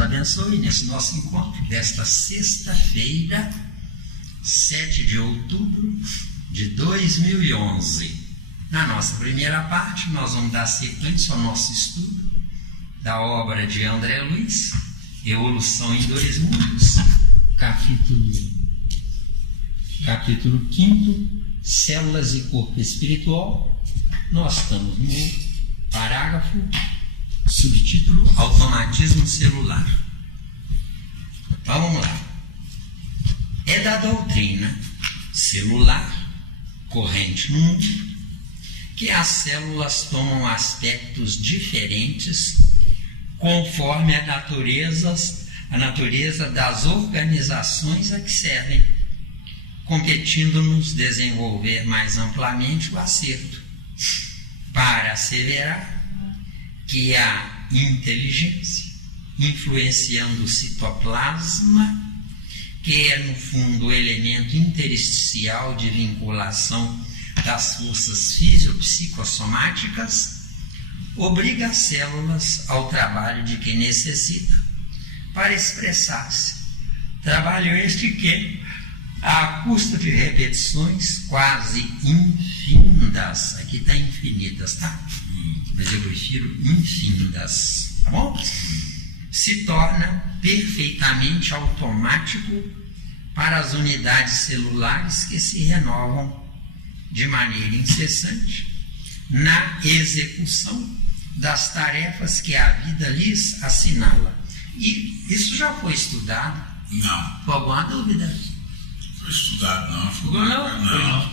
nos abençoe nesse nosso encontro desta sexta-feira, 7 de outubro de 2011. Na nossa primeira parte, nós vamos dar sequência ao nosso estudo da obra de André Luiz, Evolução em Dois Mundos, capítulo 5, Células e Corpo Espiritual. Nós estamos no parágrafo, subtítulo Automatismo Celular. Então vamos lá. É da doutrina celular corrente no mundo que as células tomam aspectos diferentes conforme a natureza das organizações a que servem, competindo-nos desenvolver mais amplamente o acerto para asseverar que a inteligência, influenciando o citoplasma, que é no fundo o elemento intersticial de vinculação das forças fisiopsicossomáticas, obriga as células ao trabalho de que necessita para expressar-se. Trabalho este que, à custa de repetições quase infindas, aqui está infinitas, tá? Mas eu prefiro infindas, tá bom? Se torna perfeitamente automático para as unidades celulares que se renovam de maneira incessante na execução das tarefas que a vida lhes assinala. E isso já foi estudado? Não. Com alguma dúvida? Foi estudado, não. Não.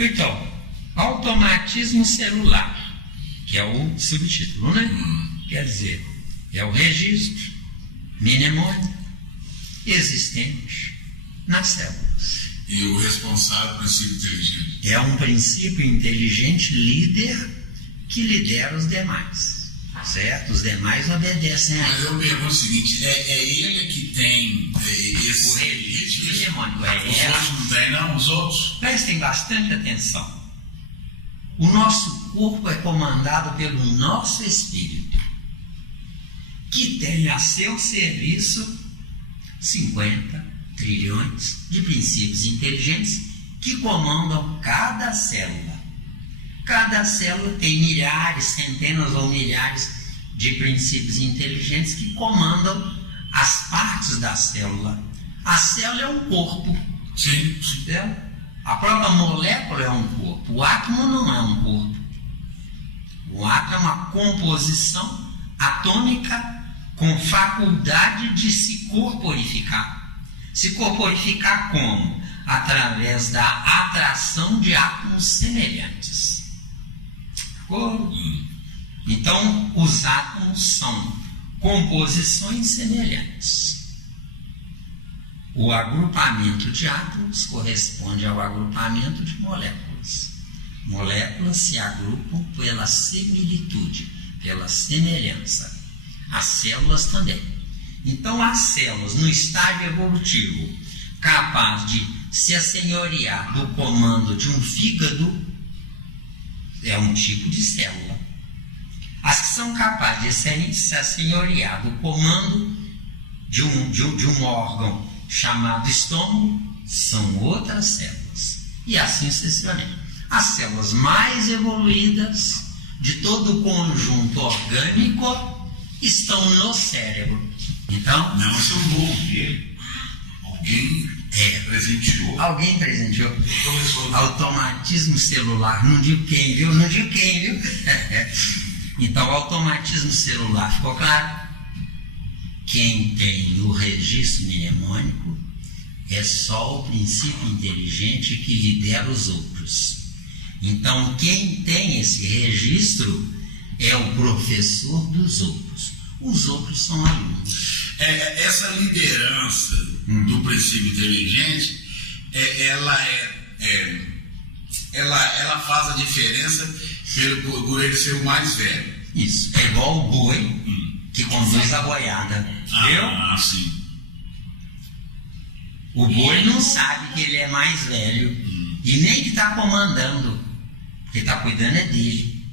Então, automatismo celular, que é o subtítulo, né? Quer dizer, é o registro mnemônico existente nas células. E o responsável princípio inteligente? É um princípio inteligente líder que lidera os demais, certo? Os demais obedecem a ele. Mas eu pergunto o seguinte, é ele que tem esse... O registro mnemônico é os outros não tem, não? Os outros? Prestem bastante atenção. O nosso corpo é comandado pelo nosso espírito, que tem a seu serviço 50 trilhões de princípios inteligentes que comandam cada célula. Cada célula tem milhares, centenas ou milhares de princípios inteligentes que comandam as partes da célula. A célula é um corpo. Sim. Entendeu? A própria molécula é um corpo. O átomo não é um corpo. O átomo é uma composição atômica com faculdade de se corporificar. Se corporificar como? Através da atração de átomos semelhantes. Então, os átomos são composições semelhantes. O agrupamento de átomos corresponde ao agrupamento de moléculas. Moléculas se agrupam pela similitude, pela semelhança. As células também. Então, as células, no estágio evolutivo, capaz de se assenhorear do comando de um fígado, é um tipo de célula. As que são capazes de se assenhorear do comando de um órgão chamado estômago, são outras células. E assim sucessivamente. As células mais evoluídas de todo o conjunto orgânico estão no cérebro. Então, não, isso é um novo dele. Alguém presenteou. Automatismo celular. Não digo quem, viu? Então, automatismo celular. Ficou claro? Quem tem o registro mnemônico é só o princípio inteligente que lidera os outros. Então, quem tem esse registro é o professor dos outros. Os outros são alunos. Essa liderança do princípio inteligente, ela faz a diferença por ele ser o mais velho. Isso. É igual o boi que conduz a boiada. Viu? Sim. O boi não sabe que ele é mais velho e nem que está comandando. Quem está cuidando é dele.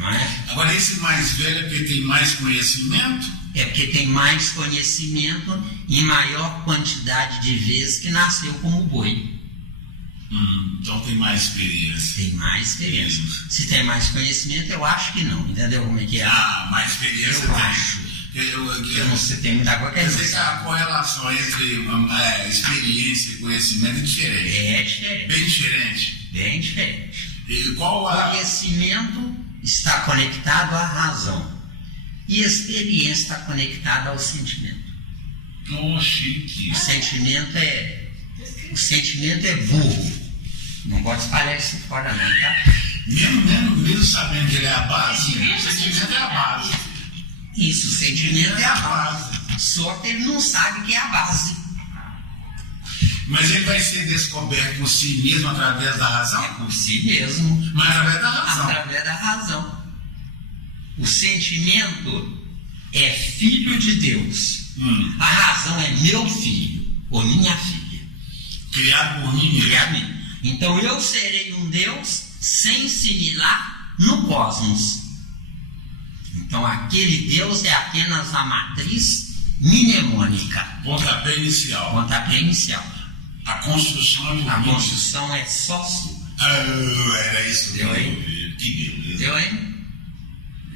não é? Agora, esse mais velho é porque tem mais conhecimento? É porque tem mais conhecimento em maior quantidade de vezes que nasceu como boi. Então tem mais experiência. Tem mais experiência. Se tem mais conhecimento, eu acho que não. Entendeu como é que é? Mais experiência eu tem. acho. Eu não sei, tem muita coisa que Quer dizer que a correlação entre experiência e conhecimento é diferente. É diferente. Bem diferente. Bem diferente. E qual O conhecimento está conectado à razão. E a experiência está conectada ao sentimento. Chique. O sentimento é burro. Não pode espalhar isso fora não, tá? Mesmo sabendo que ele é a base, o sentimento é a base. Isso, o sentimento é a base. Só que ele não sabe que é a base. Mas ele vai ser descoberto por si mesmo através da razão? É por si mesmo. Mas através da razão. Através da razão. O sentimento é filho de Deus. A razão é meu filho ou minha filha. Criado por mim mesmo. Então eu serei um Deus sem similar no cosmos. Então aquele Deus é apenas a matriz mnemônica. Pontapé inicial. A construção é por A mim. construção é só sua. Era isso. Deu aí? Que beleza. Deu aí?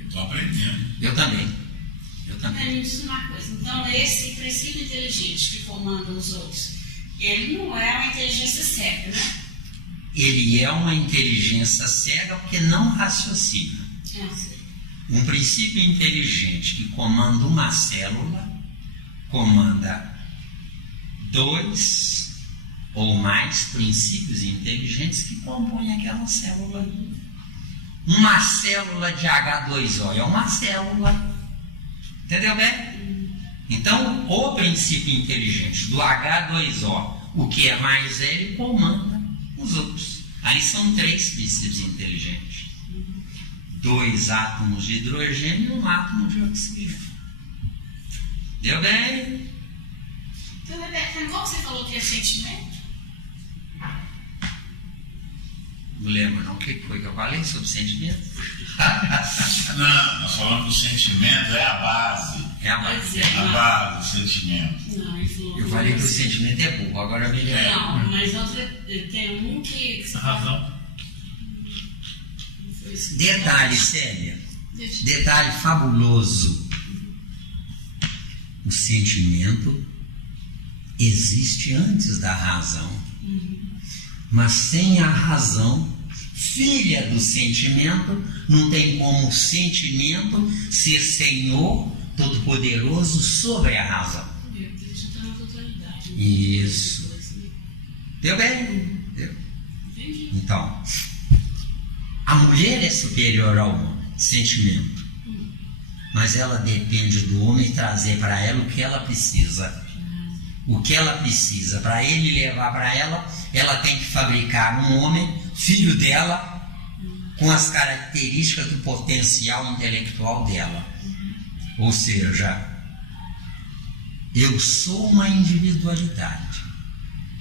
Estou aprendendo. Eu também. Me diz uma coisa. Então, esse princípio inteligente que comanda os outros, ele não é uma inteligência cega, né? Ele é uma inteligência cega porque não raciocina. Um princípio inteligente que comanda uma célula, comanda 2 ou mais princípios inteligentes que compõem aquela célula ali. Uma célula de H2O é uma célula. Entendeu bem? Então, o princípio inteligente do H2O, o que é mais ele, comanda os outros. Ali são 3 princípios inteligentes. 2 átomos de hidrogênio e 1 átomo de oxigênio. Deu bem? Então, Rebeca, como você falou que é sentimento? Não lembro não. O que foi que eu falei sobre sentimento? Não, nós falamos que o sentimento é a base. É a base. A base do sentimento. Não, ele falou. Eu falei que o sentimento é burro, agora me lembro. Não, mas tem um que. A razão. Detalhe, Célia. Detalhe fabuloso. O sentimento existe antes da razão. Mas sem a razão, filha do sentimento, não tem como o sentimento ser senhor todo-poderoso sobre a razão. Isso. Deu bem? Deu. Então, a mulher é superior ao homem, sentimento. Mas ela depende do homem trazer para ela o que ela precisa. O que ela precisa. Para ele levar para ela tem que fabricar um homem, filho dela, com as características do potencial intelectual dela. Ou seja, eu sou uma individualidade,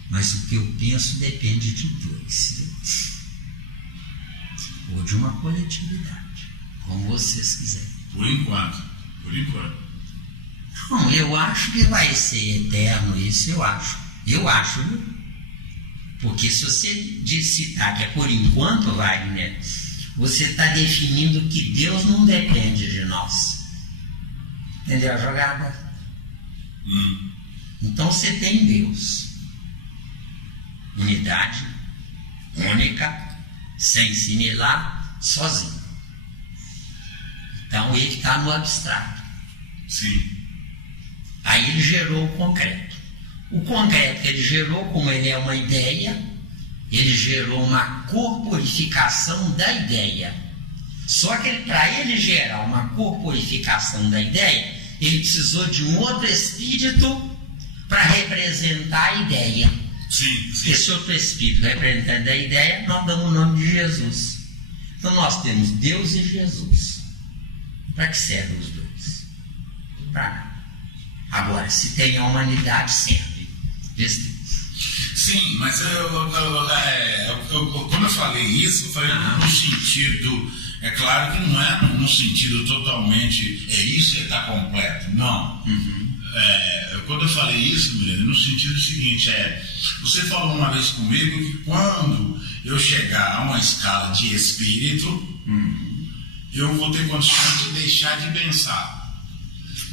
mas o que eu penso depende de 2. Ou de uma coletividade, como vocês quiserem. Por enquanto. Não, eu acho que vai ser eterno isso, eu acho. Viu? Porque se você citar que é por enquanto, Wagner, você está definindo que Deus não depende de nós. Entendeu a jogada? Então você tem Deus. Unidade, única, sem similar, sozinho. Então ele está no abstrato. Sim. Aí ele gerou o concreto. O concreto que ele gerou, como ele é uma ideia, ele gerou uma corporificação da ideia. Só que para ele gerar uma corporificação da ideia, ele precisou de um outro espírito para representar a ideia. Sim. Esse outro espírito representante da ideia, nós damos o nome de Jesus. Então nós temos Deus e Jesus. Para que servem os dois? Para nada. Agora, se tem a humanidade, serve. Sim, mas como eu falei isso, eu falei no sentido É claro que não é no sentido totalmente, é isso que está completo. Não. Quando eu falei isso, Milena, no sentido seguinte, você falou uma vez comigo que quando eu chegar a uma escala de espírito, eu vou ter condições de deixar de pensar.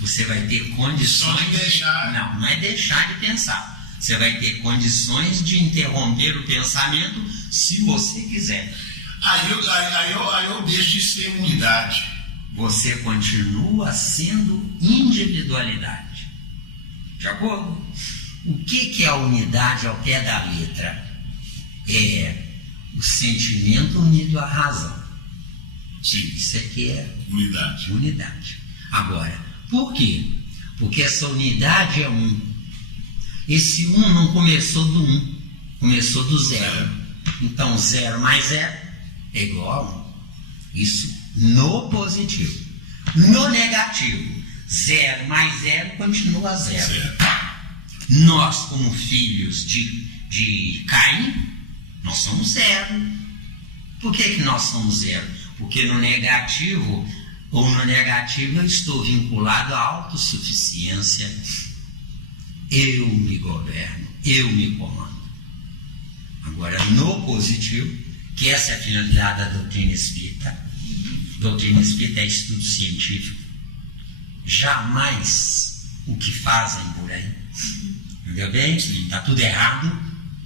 Você vai ter condições... Só de deixar... Não é deixar de pensar. Você vai ter condições de interromper o pensamento se você quiser. Aí eu deixo de ser unidade. Você continua sendo individualidade. De acordo? O que é a unidade ao pé da letra? É o sentimento unido à razão. Sim. Isso aqui é unidade. Agora, por quê? Porque essa unidade é um. Esse um não começou do um, começou do zero. Então 0 mais 0 é igual a 1. Isso no positivo. No negativo, 0 mais 0 continua 0. Nós, como filhos de Caim, nós somos 0. Por que nós somos 0? Porque no negativo eu estou vinculado à autossuficiência. Eu me governo, eu me comando. Agora, no positivo, que essa é a finalidade da doutrina espírita. Doutrina espírita é estudo científico. Jamais o que fazem por aí. Entendeu bem? Está tudo errado.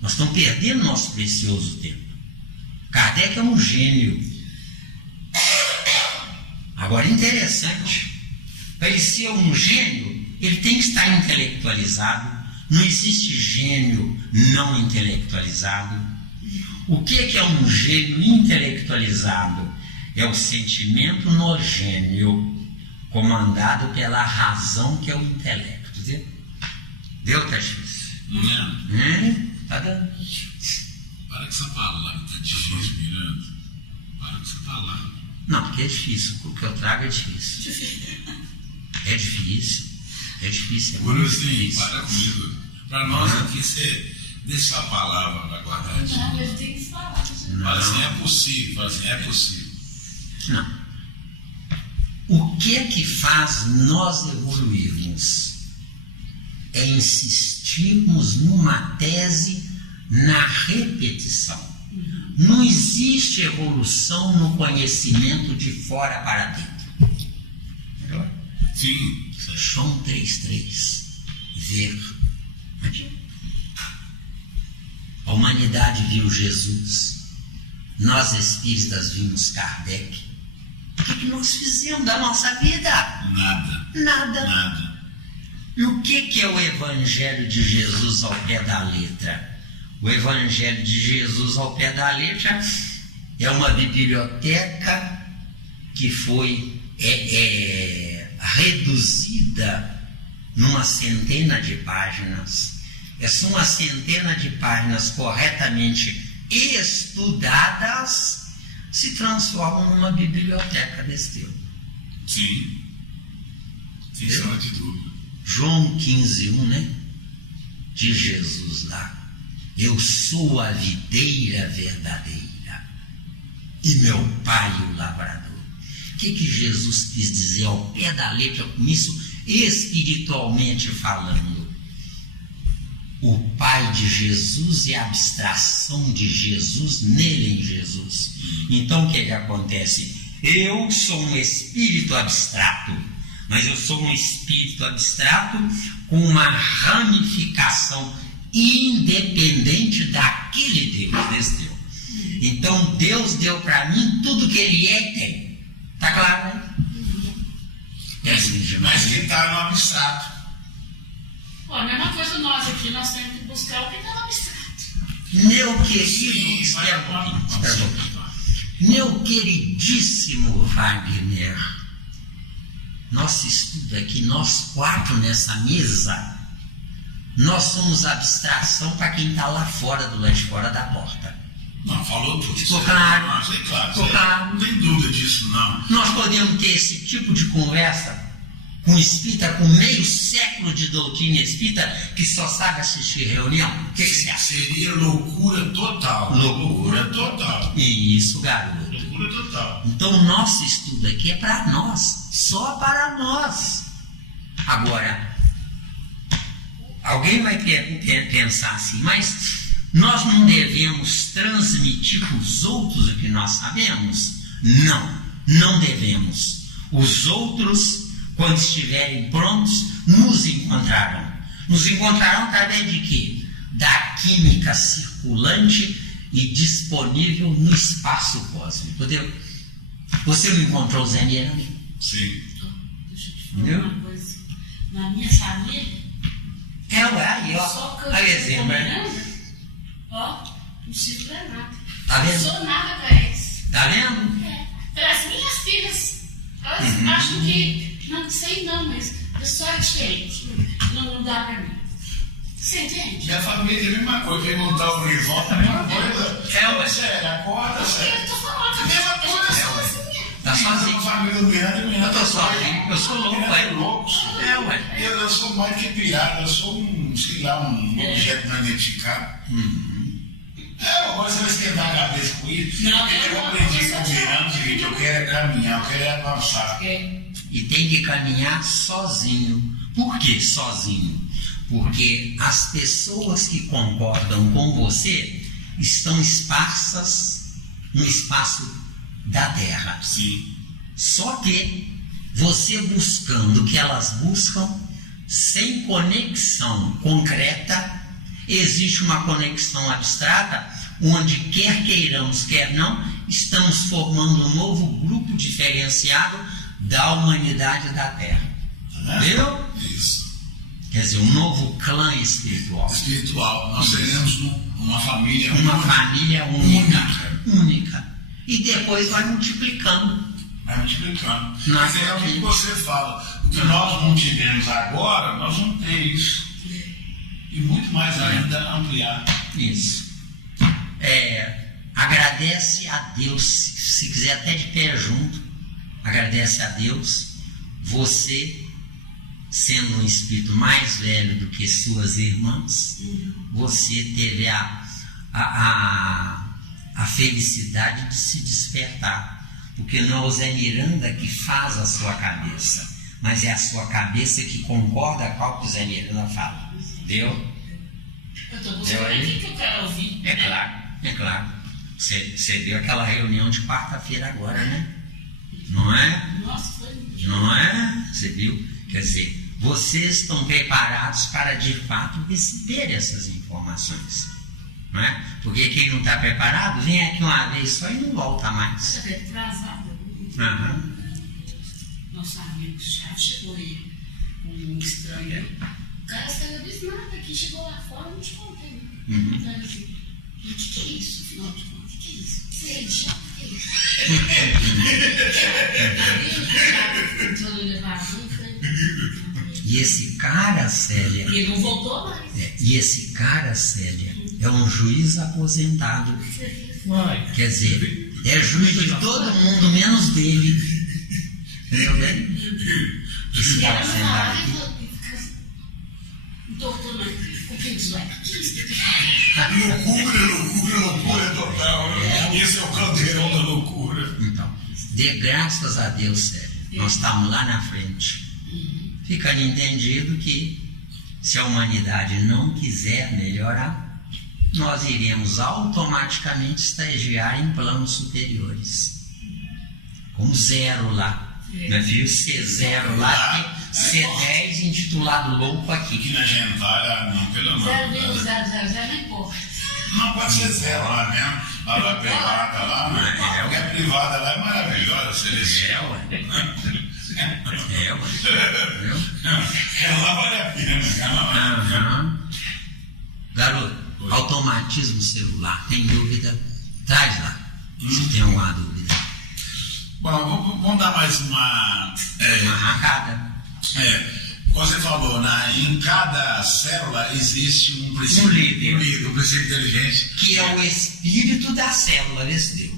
Nós estamos perdendo nosso precioso tempo. Kardec é um gênio. Agora, interessante. Para ele ser um gênio, ele tem que estar intelectualizado. Não existe gênio não intelectualizado. O que é um gênio intelectualizado? É o sentimento nogênio, comandado pela razão, que é o intelecto. Deu, tá difícil? Não. Tá dando. Para com essa palavra, tá difícil, Miranda. Para com essa palavra. Não, porque é difícil. O que eu trago é difícil. É difícil. É difícil. Guruzinho, para comigo. Para nós aqui, você deixa a palavra para guardar. Não, ele tem que falar. Fala assim, é possível. Fala assim, é possível. Não. O que faz nós evoluirmos é insistirmos numa tese na repetição. Não existe evolução no conhecimento de fora para dentro. Melhor? Sim. João 3,3. Ver. A humanidade viu Jesus. Nós espíritas vimos Kardec. O que nós fizemos da nossa vida? Nada. E o que é o Evangelho de Jesus ao pé da letra? O Evangelho de Jesus ao pé da letra é uma biblioteca que foi reduzida numa centena de páginas. Essa uma centena de páginas corretamente estudadas se transformam numa biblioteca desse tempo. Sim. Sem sombra de dúvida. João 15:1, né? De Jesus lá. Eu sou a videira verdadeira e meu pai o lavrador. O que Jesus quis dizer ao pé da letra com isso, espiritualmente falando? O pai de Jesus é a abstração de Jesus nele, em Jesus. Então o que acontece? Eu sou um espírito abstrato, mas eu sou um espírito abstrato com uma ramificação independente daquele Deus, desse Deus. Então Deus deu para mim tudo que ele é e tem. Tá claro, né? Mas que está no abstrato. Pô, a mesma coisa nós aqui, nós temos que buscar o que está no abstrato. Meu querido, espera um pouquinho. Meu queridíssimo Wagner, nosso estudo aqui, nós 4 nessa mesa, nós somos abstração para quem está lá fora, do lado de fora da porta. Não, falou tudo. Ficou claro? Não, sei, claro. Ficou claro? Não tem dúvida disso, não. Nós podemos ter esse tipo de conversa com espírita, com meio século de doutrina espírita, que só sabe assistir reunião? O que você acha? Seria loucura total. Loucura total. Isso, garoto. cura total. Então o nosso estudo aqui é para nós, só para nós. Agora, alguém vai pensar assim, mas nós não devemos transmitir para os outros o que nós sabemos? Não, não devemos. Os outros, quando estiverem prontos, nos encontrarão. Nos encontrarão através de quê? Da química circulante e disponível no espaço cósmico. Entendeu? Você não encontrou o Zé Miranda? Sim. Deixa eu te falar uma coisa. Na minha família, Aí, ó. só que eu Olha o estou exemplo, né? combinando, ó, não sirvo pra nada. Tá Não vendo? sou nada pra eles. Tá vendo? Para as minhas filhas, elas acham que, não sei não, mas a história é diferente. Não dá pra mim. Você entende? Minha família é a mesma coisa, perguntar o rival, a mesma coisa. Ué. Sério, acorda, sério. Eu tô falando, A mesma coisa. sozinha. Tá sozinho. A família do Miranda, Eu tô sozinho. Eu sou louco, Miranda é ué. louco. Ué. Eu sou mais que pirata, eu sou sei lá, um objeto não identificado. Agora você vai esquentar a cabeça com isso. Não, eu aprendi com o Miranda o seguinte, eu quero é caminhar, eu quero é avançar. E tem que caminhar sozinho. Por que sozinho? Porque as pessoas que concordam com você estão esparsas no espaço da Terra. Sim. Só que você buscando o que elas buscam, sem conexão concreta, existe uma conexão abstrata, onde quer queiramos, quer não, estamos formando um novo grupo diferenciado da humanidade da Terra. Entendeu? Isso. Quer dizer, um novo clã espiritual. Espiritual. Nós seremos uma família única. E depois vai multiplicando. Vai multiplicando. Não, Mas é o que você fala. O que nós não tivemos agora, nós vamos ter isso. E muito mais ainda ampliar. Isso. Agradece a Deus, se quiser até de pé junto, agradece a Deus, você sendo um espírito mais velho do que suas irmãs, você teve a felicidade de se despertar, porque não é o Zé Miranda que faz a sua cabeça, mas é a sua cabeça que concorda com o que o Zé Miranda fala. Entendeu? Eu estou buscando aqui que eu quero ouvir. É claro. Você viu aquela reunião de quarta-feira agora, né? Não é? Nossa, foi. Não é? Você viu? Quer dizer, vocês estão preparados para de fato receber essas informações. Não é? Porque quem não está preparado vem aqui uma vez só e não volta mais. Você é atrasado. Nosso amigo Chave chegou aí com um estranho. O cara saiu abismado aqui, chegou lá fora, não te contei. O cara assim, o que é isso? Afinal de contas, o que é isso? Sei, Chave, o que é isso? E esse cara, Célia. E ele não voltou mais. E esse cara, Célia, é um juiz aposentado. Quer dizer, é juiz de todo mundo, menos dele. Entendeu bem? Esse cara sentado aqui. Doutor, mas o que diz lá? Loucura total. Esse é o caldeirão da loucura. Então, dê graças a Deus, Célia. Nós estamos lá na frente. Fica entendido que se a humanidade não quiser melhorar, nós iremos automaticamente estagiar em planos superiores. Como zero lá. Meu filho, C0 lá, C10 intitulado louco aqui. Aqui na Gentalha, não, pelo amor de Deus. 0,000 não importa. Não, pode ser zero lá mesmo. Lá é privada, lá. Porque a privada lá é maravilhosa, celestial. Ela vale a pena, Garoto, automatismo celular, tem dúvida? Traz lá, se tem alguma dúvida. Bom, vamos dar mais uma arrancada. Você falou, em cada célula existe um princípio, líder, um princípio inteligente. Que é o espírito da célula, vê se deu.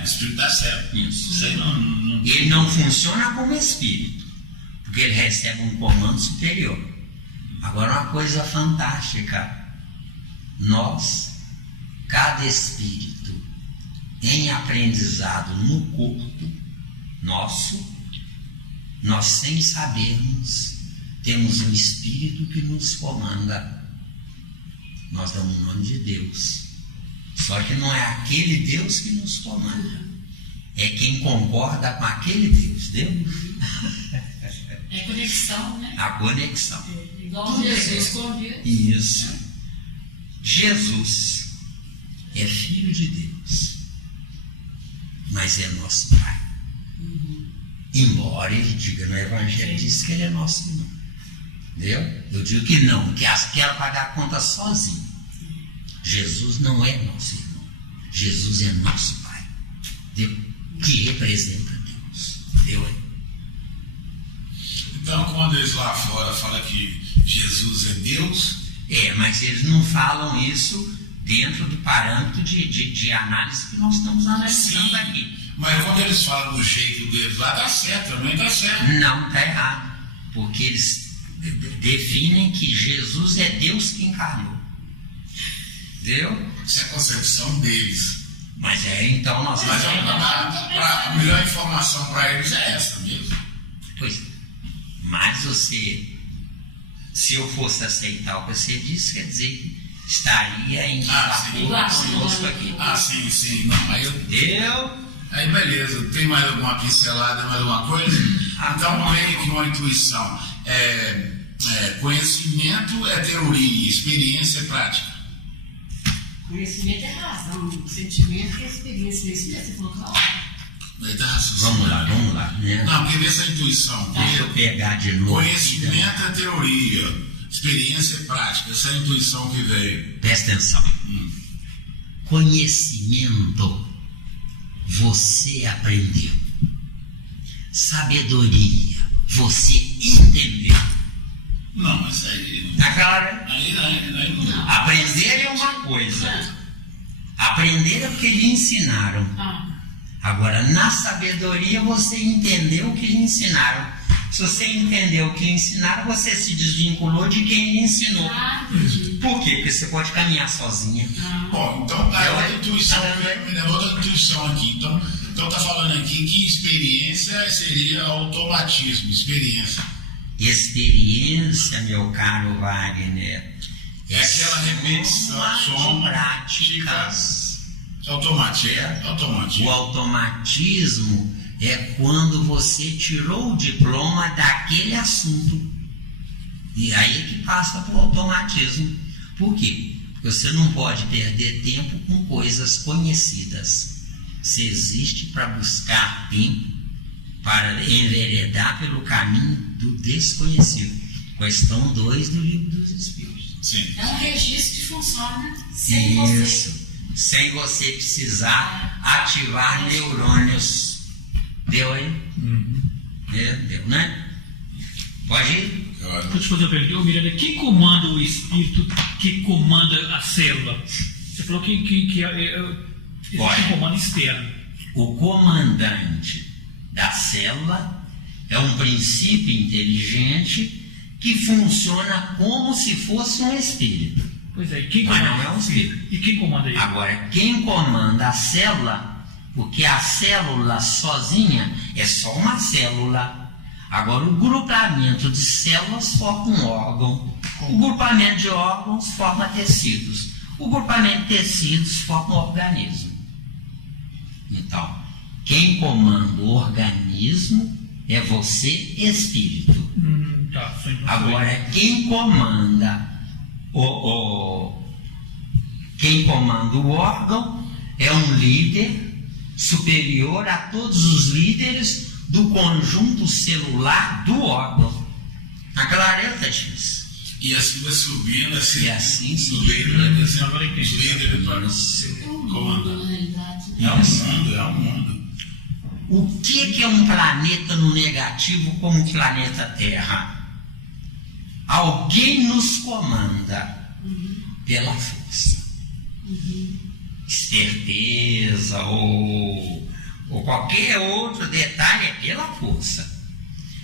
O espírito da célula. Isso. Isso aí não... Ele não funciona como espírito, porque ele recebe um comando superior. Agora, uma coisa fantástica: cada espírito em aprendizado no corpo nosso, nós, sem sabermos, temos um espírito que nos comanda. Nós damos o nome de Deus. Só que não é aquele Deus que nos comanda. É quem concorda com aquele Deus. Deus? É conexão, né? A conexão. Igual Jesus com Deus. Isso. Jesus é filho de Deus, mas é nosso Pai. Embora ele diga no Evangelho, diz que ele é nosso irmão. Entendeu? Eu digo que não, que quero pagar a conta sozinho. Jesus não é nosso irmão. Jesus é nosso Pai. Entendeu? Que representa Deus. Entendeu? Então, quando eles lá fora falam que Jesus é Deus... mas eles não falam isso dentro do parâmetro de análise que nós estamos analisando aqui. Mas quando eles falam do jeito deles lá, dá certo, também dá certo. Não, está errado. Porque eles definem que Jesus é Deus que encarnou. Entendeu? Isso é a concepção deles. Mas então nós Mas a melhor informação para eles é essa mesmo. Pois, mas você, se eu fosse aceitar o que você disse, quer dizer que estaria em acordo conosco aqui. Sim. Não, aí Entendeu? Aí beleza, tem mais alguma pincelada, mais alguma coisa? Então vem aqui uma intuição. Conhecimento é teoria, experiência é prática. Conhecimento é razão, sentimento é experiência. Isso mesmo, você falou claro. Vamos lá. Né? Não, quer ver essa intuição. Deixa eu pegar de novo. Conhecimento é teoria, experiência é prática. Essa é a intuição que veio. Presta atenção. Conhecimento, você aprendeu. Sabedoria, você entendeu. Não, mas aí... Tá claro? Aí não. Aprender é uma coisa. Aprender é o que lhe ensinaram. Agora, na sabedoria, você entendeu o que lhe ensinaram. Se você entendeu o que lhe ensinaram, você se desvinculou de quem lhe ensinou. Por quê? Porque você pode caminhar sozinha. Bom, então tá outra intuição. Me lembra outra intuição aqui. Então tá falando aqui que experiência seria automatismo. Experiência, meu caro Wagner, é aquela repetição de práticas. Automatismo. O automatismo é quando você tirou o diploma daquele assunto. E aí é que passa para o automatismo. Por quê? Porque você não pode perder tempo com coisas conhecidas. Você existe para buscar tempo, para enveredar pelo caminho do desconhecido. Questão 2 do Livro dos Espíritos. Sim. É um registro que funciona sem você. Sem você precisar ativar neurônios. Deu aí? Deu, né? Pode ir? Deixa eu te fazer uma pergunta. Miranda, quem comanda o espírito que comanda a célula? Você falou que existe um comando externo. O comandante da célula é um princípio inteligente que funciona como se fosse um espírito. Pois é, quem mas comanda? Não é um espírito. E quem comanda ele? Agora, quem comanda a célula, porque a célula sozinha é só uma célula. Agora, o grupamento de células forma um órgão. O grupamento de órgãos forma tecidos. O grupamento de tecidos forma um organismo. Então, quem comanda o organismo é você, espírito. Agora, quem comanda o órgão é um líder superior a todos os líderes do conjunto celular do órgão. A clareza disso. E assim vai subindo, assim. E assim subindo. Agora entendi. Líder para ser comandante. É um mundo. O que é um planeta no negativo como o planeta Terra? Alguém nos comanda pela força. Esperteza ou qualquer outro detalhe é pela força.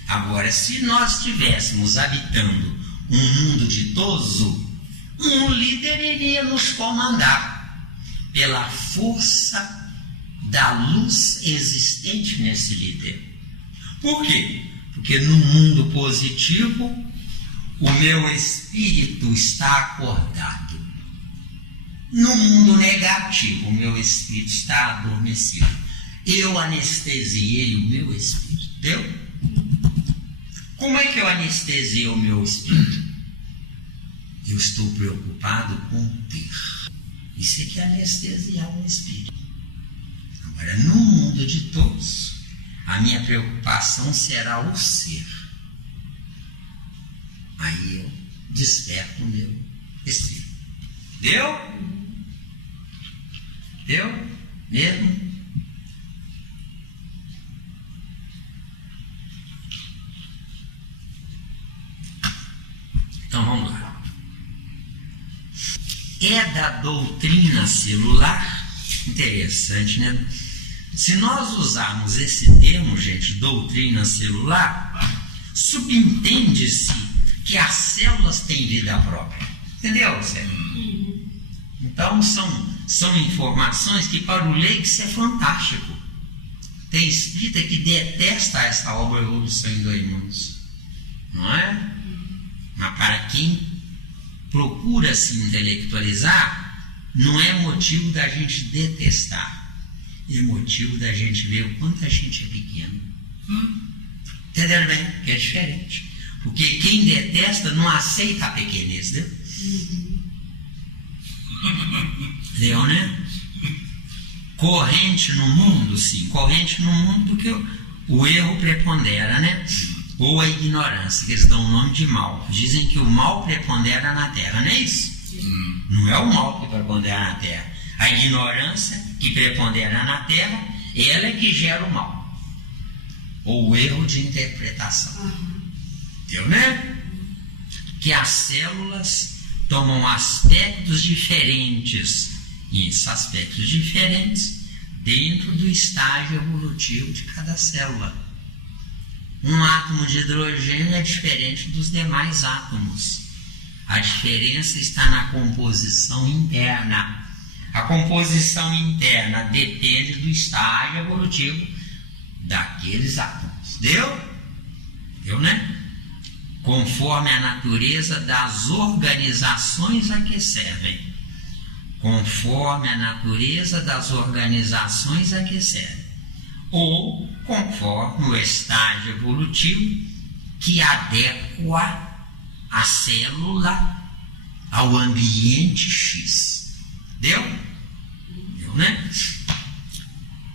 Agora, se nós estivéssemos habitando um mundo ditoso, um líder iria nos comandar pela força da luz existente nesse líder. Por quê? Porque no mundo positivo, o meu espírito está acordado. No mundo negativo, o meu espírito está adormecido. Eu anestesiei o meu espírito. Entendeu? Como é que eu anestesiei o meu espírito? Eu estou preocupado com ter. Isso é que é anestesiar o espírito. Agora, no mundo de todos, a minha preocupação será o ser. Aí eu desperto o meu espírito. Deu? Deu? Mesmo? Então vamos lá. É da doutrina celular, interessante, né? Se nós usarmos esse termo, gente, doutrina celular, subentende-se que as células têm vida própria. Entendeu, Sérgio? Então são informações que para o leigo isso é fantástico. Tem espírita que detesta essa obra Evolução em 2 Mundos, não é? Mas para quem procura se intelectualizar, não é motivo da gente detestar, é motivo da gente ver o quanto a gente é pequeno. Entendeu bem? Que é diferente. Porque quem detesta não aceita a pequenez, né? Entendeu, né? Corrente no mundo, sim, corrente no mundo porque o erro prepondera, né? Ou a ignorância, que eles dão o nome de mal. Dizem que o mal prepondera na Terra, não é isso? Não é o mal que prepondera na Terra. A ignorância que prepondera na Terra, ela é que gera o mal. Ou o erro de interpretação. Entendeu, né? Que as células tomam aspectos diferentes, e esses aspectos diferentes dentro do estágio evolutivo de cada célula. Um átomo de hidrogênio é diferente dos demais átomos. A diferença está na composição interna. A composição interna depende do estágio evolutivo daqueles átomos. Deu, né? Conforme a natureza das organizações a que servem. Conforme a natureza das organizações a que servem. Ou conforme o estágio evolutivo que adequa a célula ao ambiente X. Deu, né?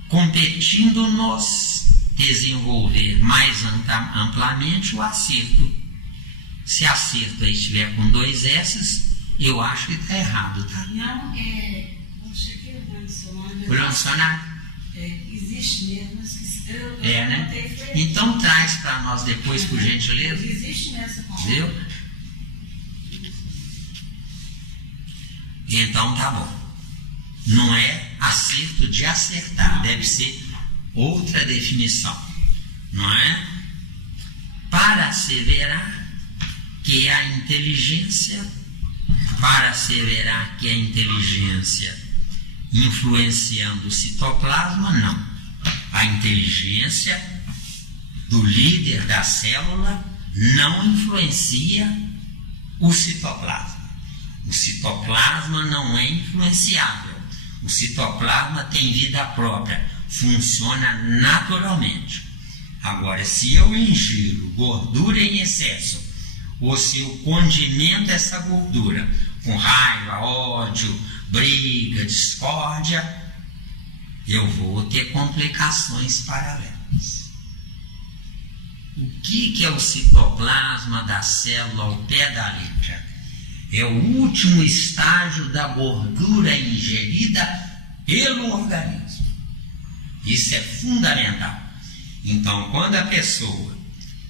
Competindo-nos desenvolver mais amplamente o acerto. Se acerto aí estiver com 2 S, eu acho que está errado, tá? Não, o brancionário. Existe mesmo, mas eu né? Então traz para nós depois, por gentileza. Existe nessa palavra. Viu? Então tá bom. Não é acerto de acertar, deve ser outra definição, não é? Para asseverar que a inteligência, influenciando o citoplasma, não. A inteligência do líder da célula não influencia o citoplasma. O citoplasma não é influenciável. O citoplasma tem vida própria, funciona naturalmente. Agora, se eu ingiro gordura em excesso, ou se eu condimento essa gordura com raiva, ódio, briga, discórdia, eu vou ter complicações paralelas. O que é o citoplasma da célula ao pé da letra? É o último estágio da gordura ingerida pelo organismo. Isso é fundamental. Então, quando a pessoa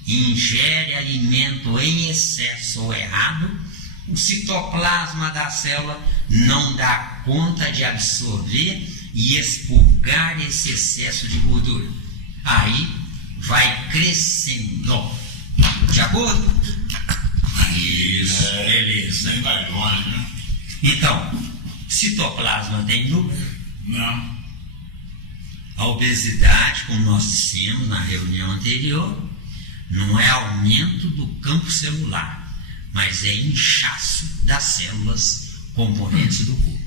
ingere alimento em excesso ou errado, o citoplasma da célula não dá conta de absorver e expurgar esse excesso de gordura. Aí vai crescendo. De acordo? Isso, beleza. Nem vai longe, né? Então, citoplasma tem núcleo? Não. A obesidade, como nós dissemos na reunião anterior, não é aumento do campo celular, mas é inchaço das células componentes do corpo,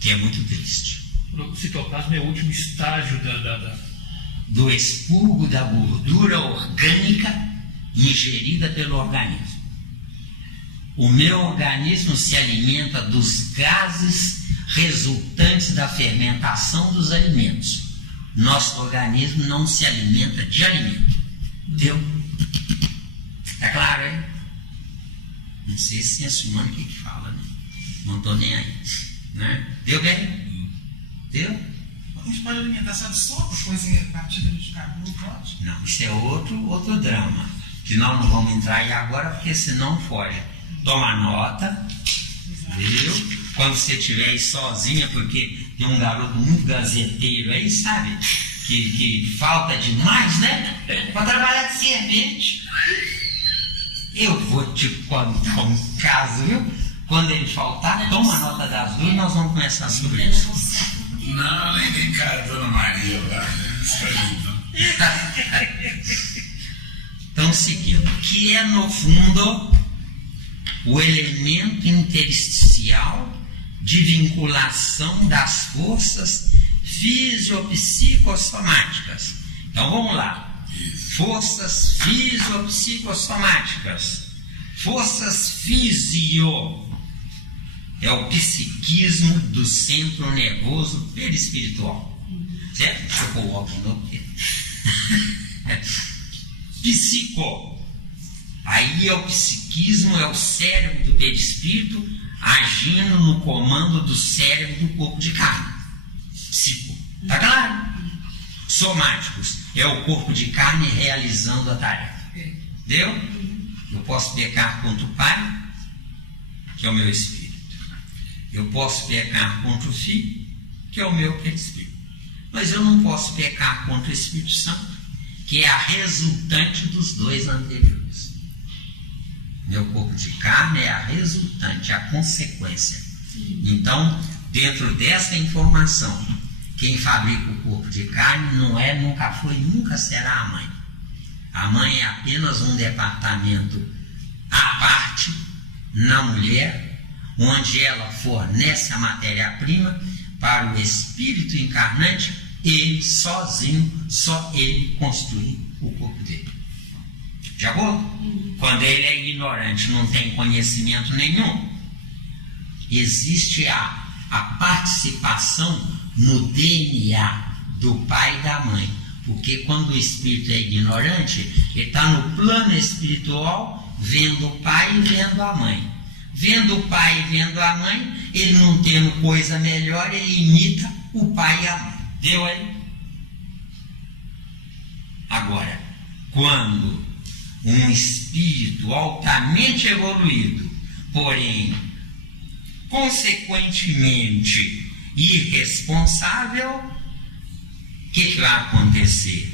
que é muito triste. O citoplasma é o último estágio do expurgo da gordura orgânica ingerida pelo organismo. O meu organismo se alimenta dos gases resultantes da fermentação dos alimentos. Nosso organismo não se alimenta de alimento. Deu? Tá claro, hein? Não sei se é esse humano que fala, né? Não tô nem aí. Né? Deu bem? Deu? A gente pode alimentar só de sopa, coisa batida de carbono, pode? Não, isso é outro drama, que nós não vamos entrar aí agora, porque senão foge. Toma nota, viu? Quando você estiver aí sozinha, porque tem um garoto muito gazeteiro aí, sabe? Que falta demais, né? Para trabalhar de servente. Eu vou te contar um caso, viu? Quando ele faltar, toma nota das duas e nós vamos começar sobre isso. Não, nem tem cara, Dona Maria lá, né? Então, seguindo, que é no fundo o elemento intersticial de vinculação das forças fisiopsicossomáticas. Então vamos lá. Forças fisiopsicossomáticas. Forças fisio é o psiquismo do centro nervoso perispiritual. Certo? Deixa eu pôr o óculos novo aqui. Psico. Aí é o psiquismo, é o cérebro do perispírito agindo no comando do cérebro do corpo de carne. Psico. Tá claro? Somáticos. É o corpo de carne realizando a tarefa. Deu? Eu posso pecar contra o Pai, que é o meu espírito. Eu posso pecar contra o Filho, que é o meu perispírito. Mas eu não posso pecar contra o Espírito Santo, que é a resultante dos dois anteriores. Meu corpo de carne é a resultante, a consequência. Então, dentro dessa informação, quem fabrica o corpo de carne não é, nunca foi, nunca será a mãe. A mãe é apenas um departamento à parte na mulher, onde ela fornece a matéria-prima para o espírito encarnante, ele sozinho, só ele construir o corpo dele. De acordo? Quando ele é ignorante, não tem conhecimento nenhum, existe a participação no DNA do pai e da mãe. Porque quando o espírito é ignorante, ele está no plano espiritual, vendo o pai e vendo a mãe. Vendo o pai e vendo a mãe, ele não tendo coisa melhor, ele imita o pai e a mãe. Deu aí? Agora, quando um espírito altamente evoluído, porém consequentemente irresponsável, o que vai acontecer?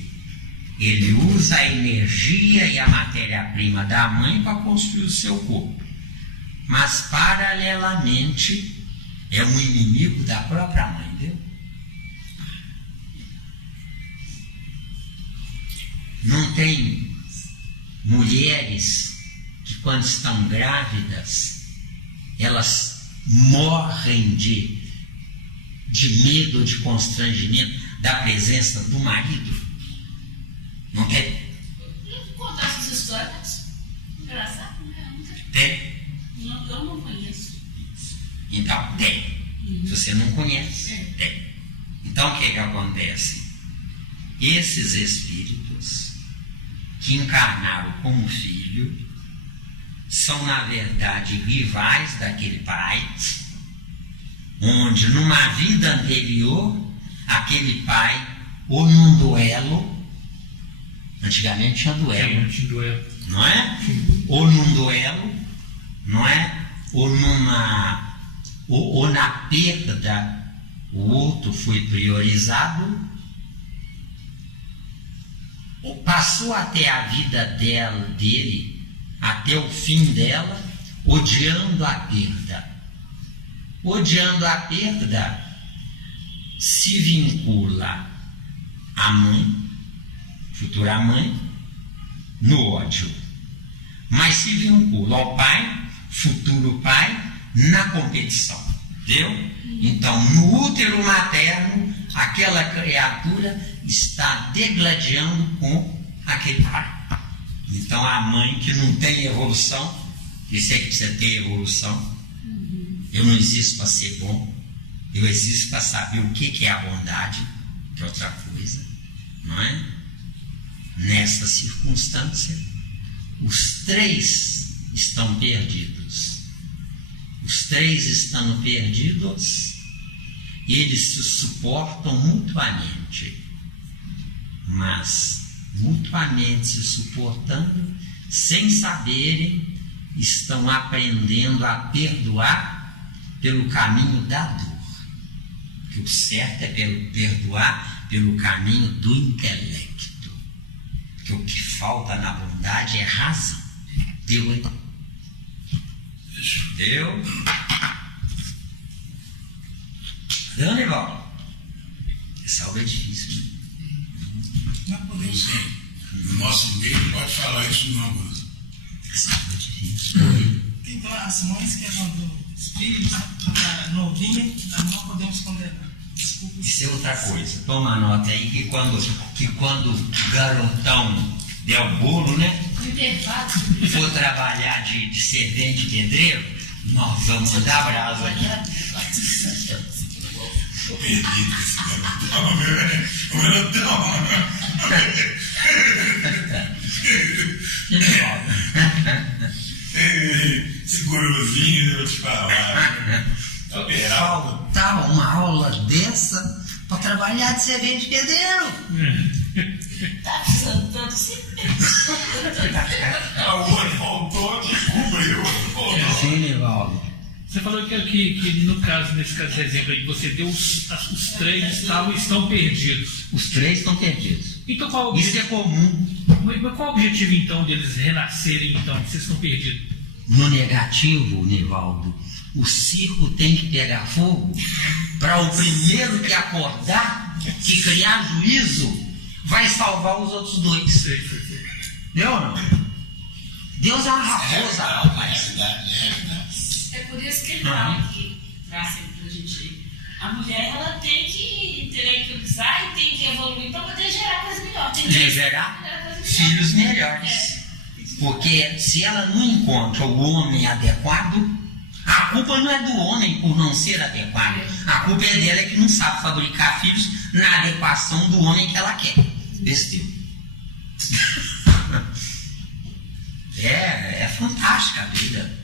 Ele usa a energia e a matéria-prima da mãe para construir o seu corpo, mas paralelamente é um inimigo da própria mãe, entendeu? Não tem mulheres que quando estão grávidas elas morrem de medo, de constrangimento da presença do marido? Não tem? Eu contar essas histórias. Engraçado, né? Tem? Eu não conheço. Então, tem. Se você não conhece, tem. Então, o que acontece? Esses espíritos que encarnaram como filho são, na verdade, rivais daquele pai, onde numa vida anterior, aquele pai, ou num duelo, antigamente tinha duelo, não é? Ou num duelo, não é? Ou na perda, o outro foi priorizado, passou até a vida dele, até o fim dela, odiando a perda. Odiando a perda, se vincula a mãe, futura mãe, no ódio. Mas se vincula ao pai, futuro pai, na competição. Entendeu? Então, no útero materno, aquela criatura está degladiando com aquele pai. Então, a mãe que não tem evolução, isso é que precisa ter evolução. Eu não existo para ser bom, eu existo para saber o que é a bondade, que é outra coisa, não é? Nessa circunstância, os três estão perdidos. Os três estando perdidos, eles se suportam mutuamente, mas mutuamente se suportando, sem saberem, estão aprendendo a perdoar pelo caminho da dor. Que o certo é perdoar pelo caminho do intelecto. Porque o que falta na bondade é razão. Deu, hein? Deu? Deu, Nivaldo? Essa aula é difícil, né? Não podemos. No nosso meio não pode falar isso não, Bruno. Essa aula é difícil. Então, as mães que mandam os filhos para novinha, nós não podemos condenar. Desculpa. Isso é outra coisa. Toma nota aí que quando o garotão der o bolo, né? For trabalhar de servente pedreiro, nós vamos mandar brasa aqui. Tô perdido com esse garotão. Esse guruzinho, eu vou te falar. Faltava uma aula dessa para trabalhar de servente pedreiro. Tá precisando tanto assim. A outra faltou, descobriu. Sim, Nivaldo. Você falou que no caso, nesse caso, esse exemplo aí, você deu os três estão perdidos. Os três estão perdidos. Então qual Isso é comum. Mas qual o objetivo então deles renascerem então, se vocês estão perdidos? No negativo, Nivaldo, o circo tem que pegar fogo para o primeiro que acordar, que criar juízo, vai salvar os outros dois. Deu ou não? Deus é uma raposa, rapaz. É por isso que ele fala aqui, traz sempre pra gente. A mulher, ela tem que intelectualizar e tem que evoluir para poder gerar coisa melhor. Tem que gerar filhos melhores. Porque se ela não encontra o homem adequado, a culpa não é do homem por não ser adequado. A culpa é dela que não sabe fabricar filhos na adequação do homem que ela quer. Besteira. É fantástica a vida.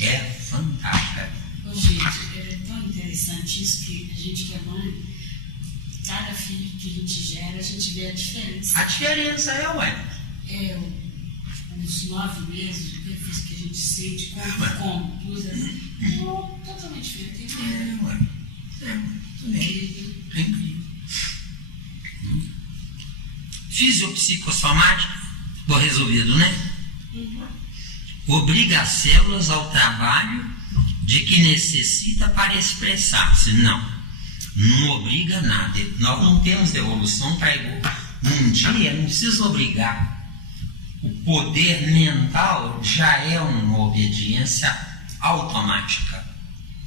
É fantástica. Ô, gente, é tão interessante isso que a gente que é mãe, cada filho que a gente gera, a gente vê a diferença. A diferença é, ué. Uns 9 meses, depois que a gente sente como usa, totalmente diferente. Ué. É incrível. Fisiopsicossomático, tô resolvido, né? Obriga as células ao trabalho de que necessita para expressar-se. Não obriga nada. Nós não temos evolução para um dia, não precisa obrigar. O poder mental já é uma obediência automática.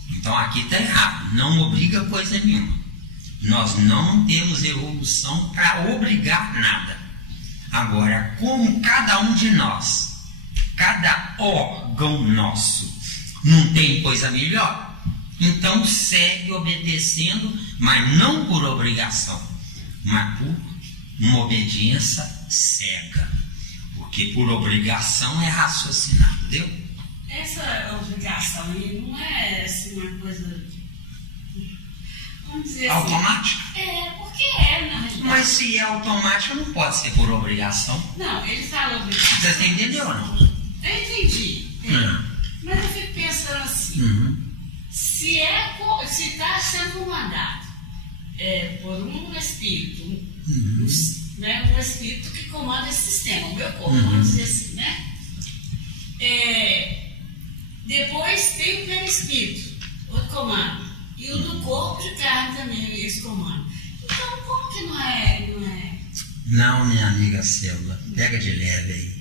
Então aqui está errado. Não obriga coisa nenhuma. Nós não temos evolução para obrigar nada. Agora, como cada um de nós, cada órgão nosso, não tem coisa melhor, então segue obedecendo, mas não por obrigação, mas por uma obediência cega. Porque por obrigação é raciocinar, entendeu? Essa obrigação aí não é assim uma coisa, vamos dizer automática? Assim, porque na realidade. Mas se é automática, não pode ser por obrigação. Não, ele fala obrigação. Você entendeu ou não? Eu entendi. Mas eu fico pensando assim, se está sendo comandado por um espírito, né, um espírito que comanda esse sistema, o meu corpo, vamos dizer assim, né? Depois tem o perispírito, outro comando, e o do corpo de carne também, esse comando. Então, como que que não é? Não, minha amiga célula, pega de leve aí.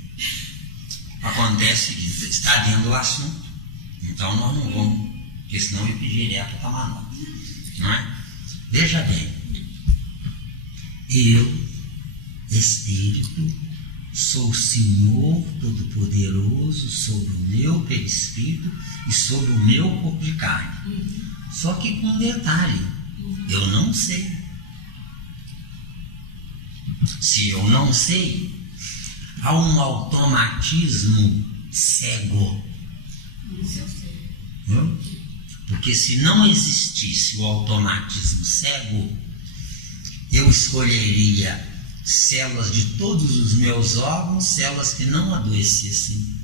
Acontece que está dentro do assunto, então nós não vamos, porque senão eu pediria para tomar nota, não é? Veja bem, eu, Espírito, sou o Senhor Todo-Poderoso sobre o meu perispírito e sobre o meu corpo de carne. Só que com um detalhe, eu não sei. Se eu não sei, há um automatismo cego. Isso eu sei. Viu? Porque se não existisse o automatismo cego, eu escolheria células de todos os meus órgãos, células que não adoecessem.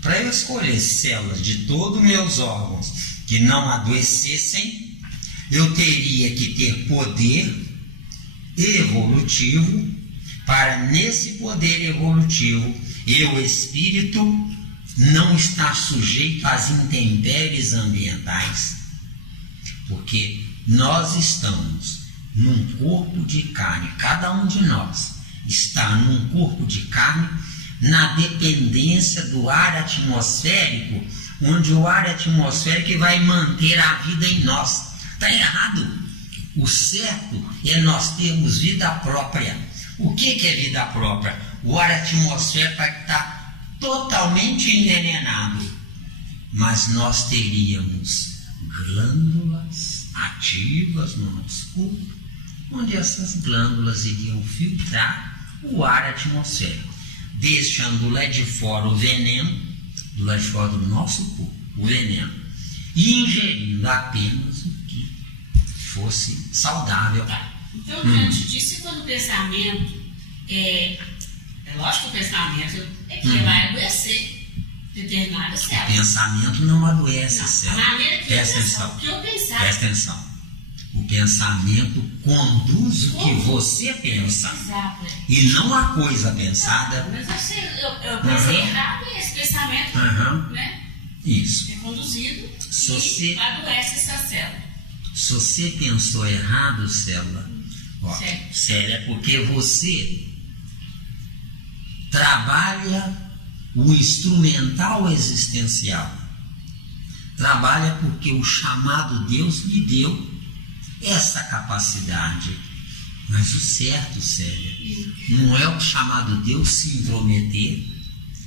Para eu escolher células de todos os meus órgãos que não adoecessem, eu teria que ter poder evolutivo para, nesse poder evolutivo, eu, espírito, não estar sujeito às intempéries ambientais. Porque nós estamos num corpo de carne, cada um de nós está num corpo de carne na dependência do ar atmosférico, onde o ar atmosférico vai manter a vida em nós. Está errado. O certo é nós termos vida própria. O que é vida própria? O ar atmosférico vai estar totalmente envenenado, mas nós teríamos glândulas ativas no nosso corpo, onde essas glândulas iriam filtrar o ar atmosférico, deixando lá de fora o veneno, do lado de fora do nosso corpo, o veneno, e ingerindo apenas o que fosse saudável. Então, diante disso, quando o pensamento é lógico que o pensamento é que vai adoecer determinada O célula. pensamento não adoece A célula. maneira que Presta atenção. eu pensar. Presta atenção. O pensamento conduz o que você pensa, Exato. e não a coisa pensada. Mas eu pensei errado e esse pensamento né, Isso. é conduzido Se e você- adoece essa célula. Se você pensou errado, célula, Certo. sério, é porque você trabalha o instrumental existencial. Trabalha porque o chamado Deus lhe deu essa capacidade. Mas o certo, Célia, não é o chamado Deus se intrometer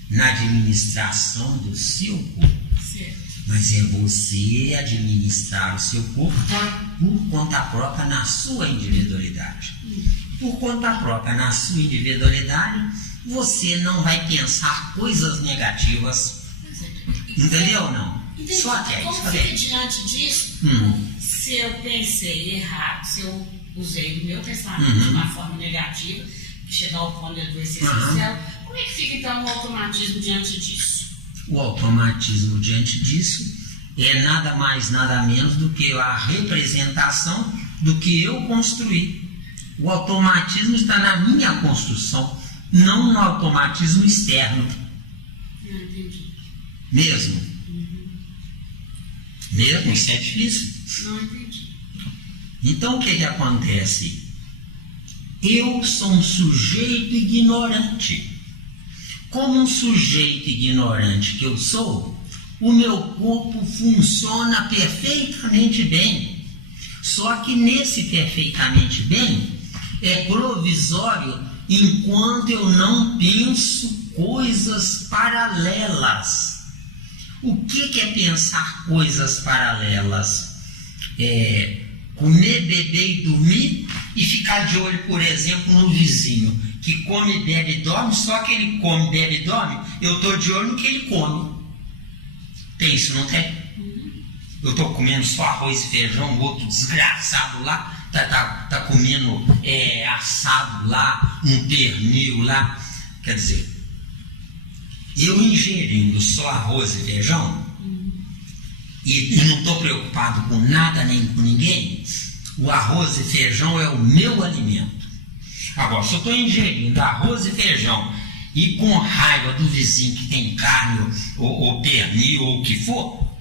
na administração do seu corpo, Certo. mas é você administrar o seu corpo por conta própria na sua individualidade. Por conta própria na sua individualidade, você não vai pensar coisas negativas. Entendeu ou não? Entendi. Só que é Como isso. fica diante disso, se eu pensei errado, se eu usei o meu pensamento de uma forma negativa, chegar ao ponto de adoecer essa célula, como é que fica então o automatismo diante disso? O automatismo diante disso é nada mais, nada menos do que a representação do que eu construí. O automatismo está na minha construção, não no automatismo externo. Não entendi. Mesmo. Mesmo, isso é difícil. Não entendi. Então o que acontece? Eu sou um sujeito ignorante. Como um sujeito ignorante que eu sou, o meu corpo funciona perfeitamente bem. Só que nesse perfeitamente bem é provisório enquanto eu não penso coisas paralelas. O que é pensar coisas paralelas? É comer, beber e dormir e ficar de olho, por exemplo, no vizinho que come, bebe e dorme, só que ele come, bebe e dorme, eu estou de olho no que ele come. Tem isso, não tem? Eu estou comendo só arroz e feijão, o outro desgraçado lá tá comendo assado lá, um pernil lá. Quer dizer, eu ingerindo só arroz e feijão e não estou preocupado com nada nem com ninguém, o arroz e feijão é o meu alimento. Agora, se eu estou ingerindo arroz e feijão e com raiva do vizinho que tem carne ou pernil ou o que for,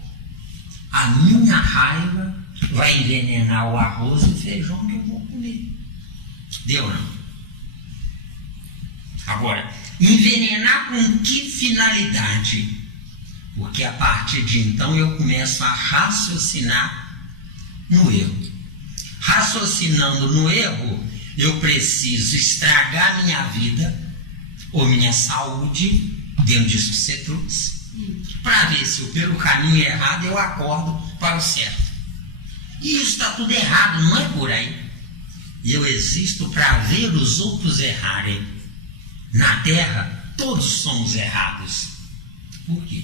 a minha raiva vai envenenar o arroz e o feijão que eu vou comer. Deu não? Agora, envenenar com que finalidade? Porque a partir de então eu começo a raciocinar no erro. Raciocinando no erro, eu preciso estragar minha vida ou minha saúde, dentro disso que você trouxe, para ver se eu, pelo caminho errado, eu acordo para o certo. E isso está tudo errado, não é por aí. Eu existo para ver os outros errarem. Na Terra, todos somos errados. Por quê?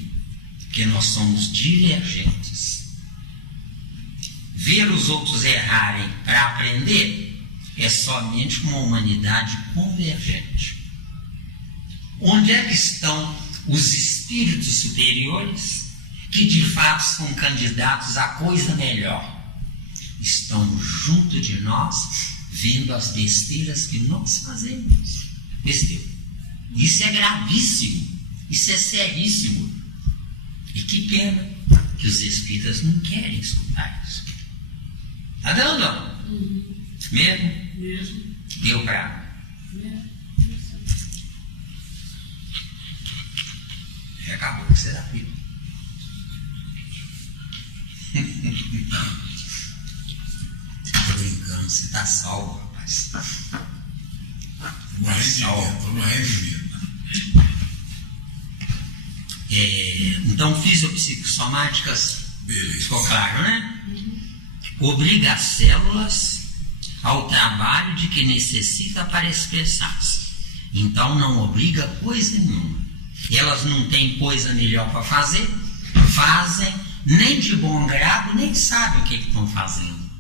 Porque nós somos divergentes. Ver os outros errarem para aprender é somente uma humanidade convergente. Onde é que estão os espíritos superiores que de fato são candidatos a coisa melhor? Estão junto de nós, vendo as besteiras que nós fazemos. Besteira. Isso é gravíssimo, isso é seríssimo. E que pena que os espíritas não querem escutar isso. Tá dando, ó? Mesmo? Deu pra... Acabou que você dá vida. Tô brincando, você tá salvo, rapaz. Tô morrendo de medo. Então, fisiopsicossomáticas, Beleza. ficou claro, né? Obriga as células ao trabalho de que necessita para expressar-se. Então, não obriga coisa nenhuma. Elas não têm coisa melhor para fazer, fazem, nem de bom grado, nem sabem o que estão fazendo.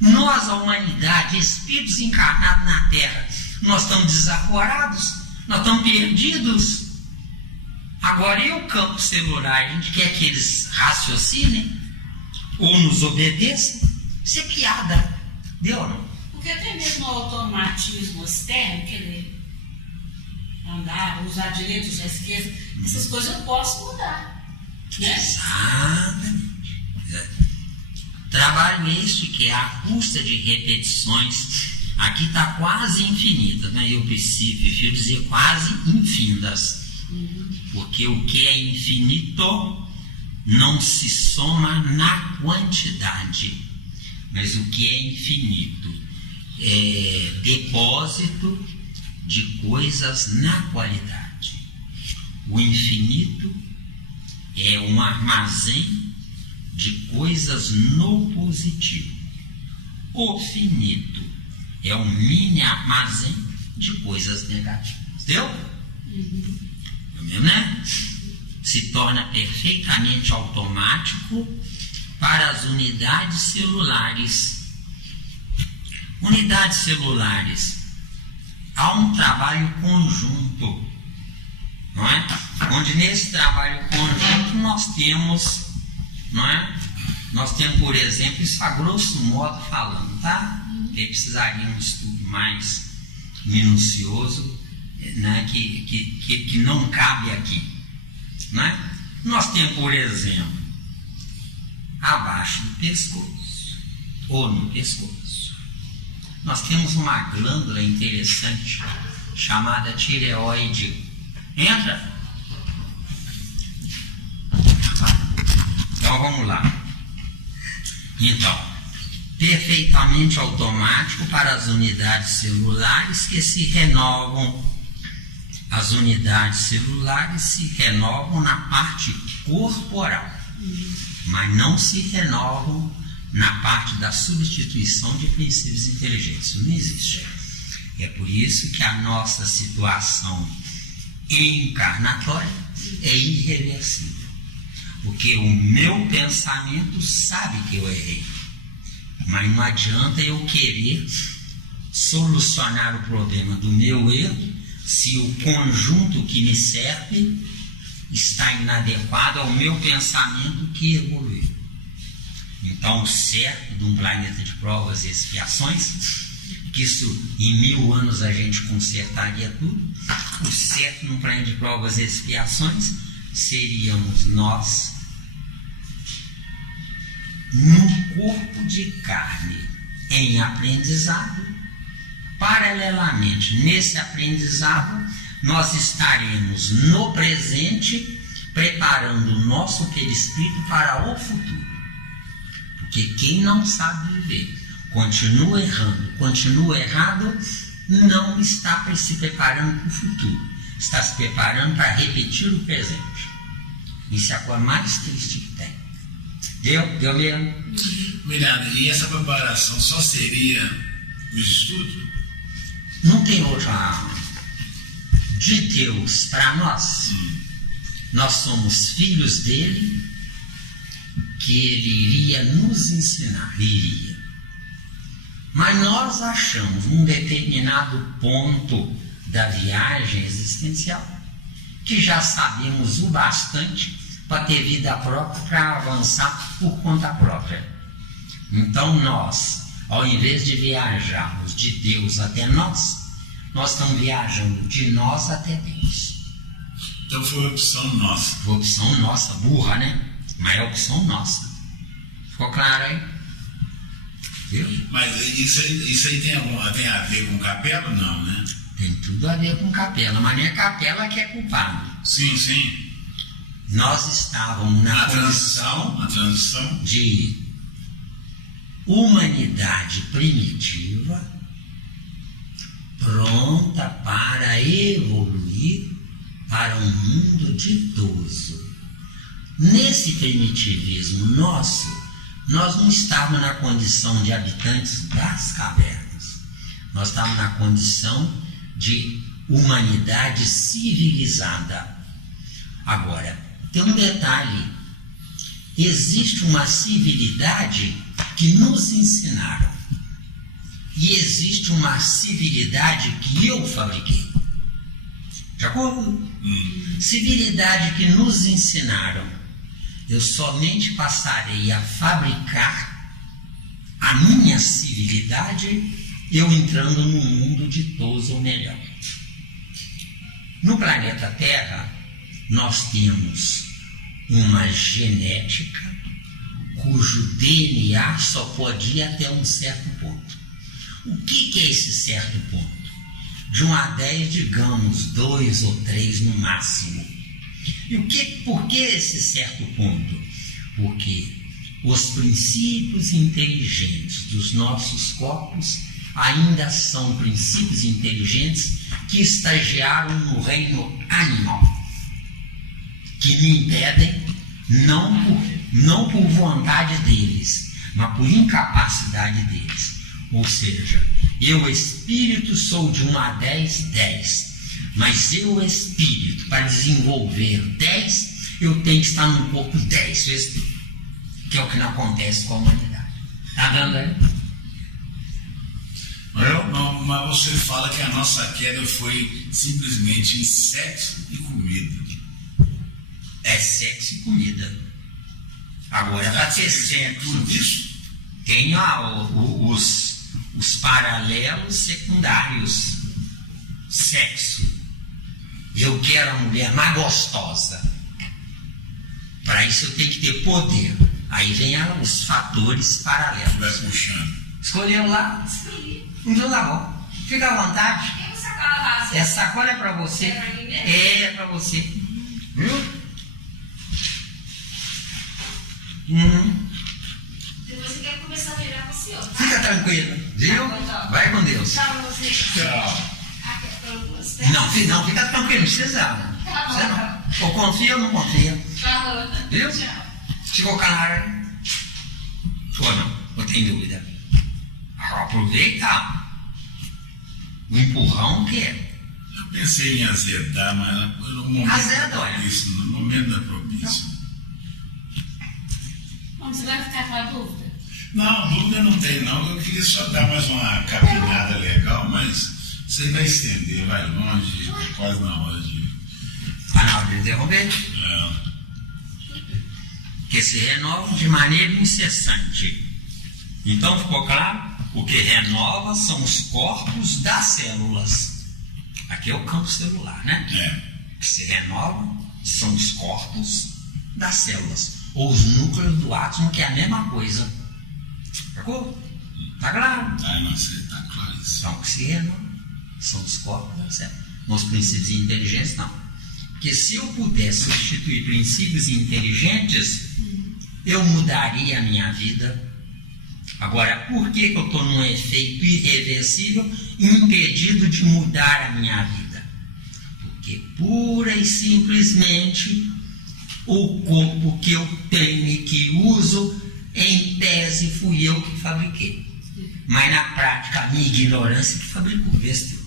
Nós, a humanidade, espíritos encarnados na Terra, nós estamos desaforados, nós estamos perdidos. Agora, e o campo celular? A gente quer que eles raciocinem ou nos obedeçam? Isso é piada. Deu, não? Porque até mesmo o automatismo externo, querer andar, usar a direita, usar a esquerda, essas coisas eu posso mudar. Né? Exatamente. Trabalho este que é a custa de repetições, aqui está quase infinita, né? Eu prefiro dizer quase infindas, porque o que é infinito não se soma na quantidade, mas o que é infinito é depósito de coisas na qualidade. O infinito é um armazém de coisas no positivo. O finito é um mini armazém de coisas negativas. Deu? Né? Se torna perfeitamente automático para as unidades celulares. Unidades celulares. Há um trabalho conjunto, não é? Onde nesse trabalho conjunto nós temos, não é? Nós temos, por exemplo, isso a grosso modo falando, tá? Que precisaria um estudo mais minucioso, né? Que não cabe aqui, né? Nós temos, por exemplo, abaixo do pescoço ou no pescoço, nós temos uma glândula interessante chamada tireoide. Entra? Então vamos lá. Então, perfeitamente automático para as unidades celulares que se renovam. As unidades celulares se renovam na parte corporal, mas não se renovam na parte da substituição de princípios inteligentes. Isso não existe. É por isso que a nossa situação encarnatória é irreversível. Porque o meu pensamento sabe que eu errei. Mas não adianta eu querer solucionar o problema do meu erro se o conjunto que me serve está inadequado ao meu pensamento que evoluiu. Então, o certo de um planeta de provas e expiações, que isso em 1000 anos a gente consertaria tudo, o certo de um planeta de provas e expiações seríamos nós num corpo de carne em aprendizado. Paralelamente, nesse aprendizado, nós estaremos no presente preparando o nosso perispírito para o futuro. Porque quem não sabe viver, continua errando, continua errado, não está se preparando para o futuro. Está se preparando para repetir o presente. Isso é a coisa mais triste que tem. Deu mesmo? Miranda, e essa preparação só seria os estudos? Não tem outra. De Deus para nós. Nós somos filhos dele, que ele iria nos ensinar. Iria. Mas nós achamos, num determinado ponto da viagem existencial, que já sabemos o bastante para ter vida própria, para avançar por conta própria. Então nós, ao invés de viajarmos de Deus até nós estamos viajando de nós até Deus. Então foi opção nossa. Foi opção nossa, burra, né? Mas é opção nossa. Ficou claro aí? Viu? Mas isso aí tem a ver com capela? Não, né? Tem tudo a ver com capela, mas não é capela que é culpado. Sim, sim. Nós estávamos na transição de humanidade primitiva, pronta para evoluir para um mundo ditoso. Nesse primitivismo nosso, nós não estávamos na condição de habitantes das cavernas. Nós estávamos na condição de humanidade civilizada. Agora, tem um detalhe. Existe uma civilidade que nos ensinaram. E existe uma civilidade que eu fabriquei. De acordo? Civilidade que nos ensinaram. Eu somente passarei a fabricar a minha civilidade eu entrando no mundo ditoso ou melhor. No planeta Terra, nós temos uma genética cujo DNA só pode ir até um certo ponto. O que é esse certo ponto? De 1 a 10, digamos, 2 ou 3 no máximo. E por que esse certo ponto? Porque os princípios inteligentes dos nossos corpos ainda são princípios inteligentes que estagiaram no reino animal, que me impedem, não por vontade deles, mas por incapacidade deles. Ou seja, eu espírito sou de 1 a 10, 10. Mas eu espírito, para desenvolver 10, eu tenho que estar no corpo 10, o espírito. Que é o que não acontece com a humanidade. Está dando aí? Mas você fala que a nossa queda foi simplesmente em sexo e comida. É sexo e comida. Agora, para ter sexo, tem os paralelos secundários. Sexo. Eu quero a mulher mais gostosa. Para isso eu tenho que ter poder. Aí vem os fatores paralelos. Vai puxando. Escolheu lá? Escolhi. Então tá bom. Fica à vontade. Tem uma sacola vazia. Essa sacola é para você. É pra mim mesmo? É para você. Viu? Depois eu quero conversar melhor com o senhor, tá? Fica tranquilo. Viu? Vai com Deus. Tchau, você. Tchau. Não, fica tranquilo, não precisa. Tá bom. Precisa não. Ou confia ou não confia. Falou. Viu? Tchau. Ficou claro? Ou não? Ou tem dúvida? Aproveita. O empurrão que é. Eu pensei em azedar, mas no momento Azeda, olha. propício, no momento da propício. Bom, você vai ficar com a dúvida? Não, dúvida não tem não. Eu queria só dar mais uma capinada legal, mas você vai estender, vai longe, quase na hora de... Está na hora de interromper. Que se renovam de maneira incessante. Então ficou claro? O que renova são os corpos das células. Aqui é o campo celular, né? O que se renova são os corpos das células. Ou os núcleos do átomo, que é a mesma coisa. Sacou? Está claro? Ah, nossa, está claro isso. São oxigênio, são os corpos, certo? Nos princípios inteligentes, não. Porque se eu pudesse substituir princípios inteligentes, eu mudaria a minha vida. Agora, por que eu estou num efeito irreversível, impedido de mudar a minha vida? Porque pura e simplesmente o corpo que eu tenho e que uso, em tese, fui eu que fabriquei. Mas na prática, a minha ignorância que fabricou, veste.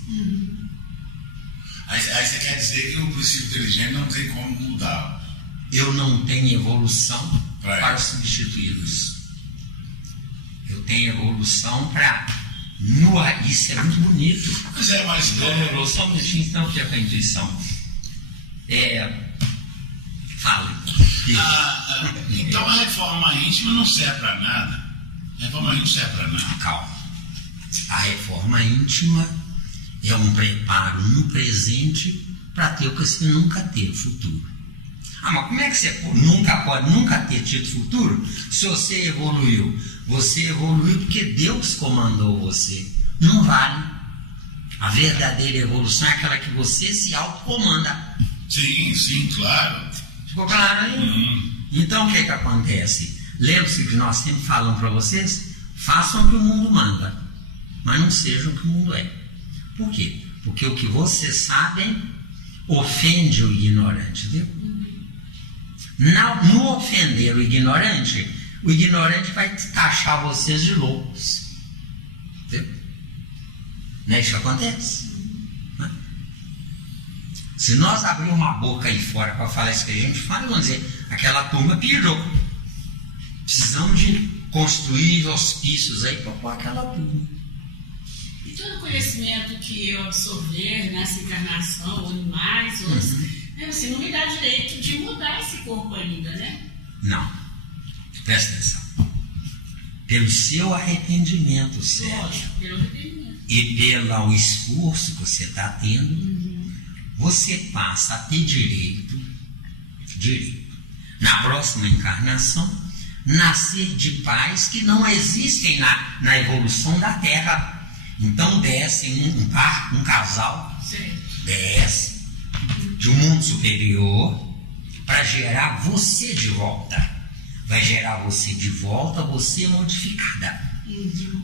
Aí você quer dizer que o princípio inteligente não tem como mudar. Eu não tenho evolução para substituí-los. Eu tenho evolução para... Isso é muito bonito. Mas é mais Evolução, então, que é a intuição. Fala. Então a reforma íntima não serve para nada. A reforma íntima não serve para nada. Calma. A reforma íntima é um preparo no presente para ter o que você nunca teve, futuro. Mas como é que você pode nunca ter tido futuro se você evoluiu? Você evoluiu porque Deus comandou você. Não vale. A verdadeira evolução é aquela que você se autocomanda. Sim, claro. Ficou claro aí? Então o que acontece? Lembre-se que nós sempre falamos para vocês: façam o que o mundo manda, mas não sejam o que o mundo é. Por quê? Porque o que vocês sabem ofende o ignorante, viu? No ofender o ignorante vai taxar vocês de loucos. Viu? Não é isso que acontece? Se nós abrirmos uma boca aí fora para falar isso que a gente fala, vamos dizer, aquela turma pirou. Precisamos de construir hospícios aí para pôr aquela turma. E todo conhecimento que eu absorver nessa encarnação, ou animais, ou assim, não me dá direito de mudar esse corpo ainda, né? Não. Presta atenção. Pelo seu arrependimento, Sérgio, Pelo arrependimento. E pelo esforço que você está tendo, você passa a ter direito, na próxima encarnação, nascer de pais que não existem na evolução da Terra. Então descem um casal, desce de um mundo superior para gerar você de volta. Vai gerar você de volta, você modificada.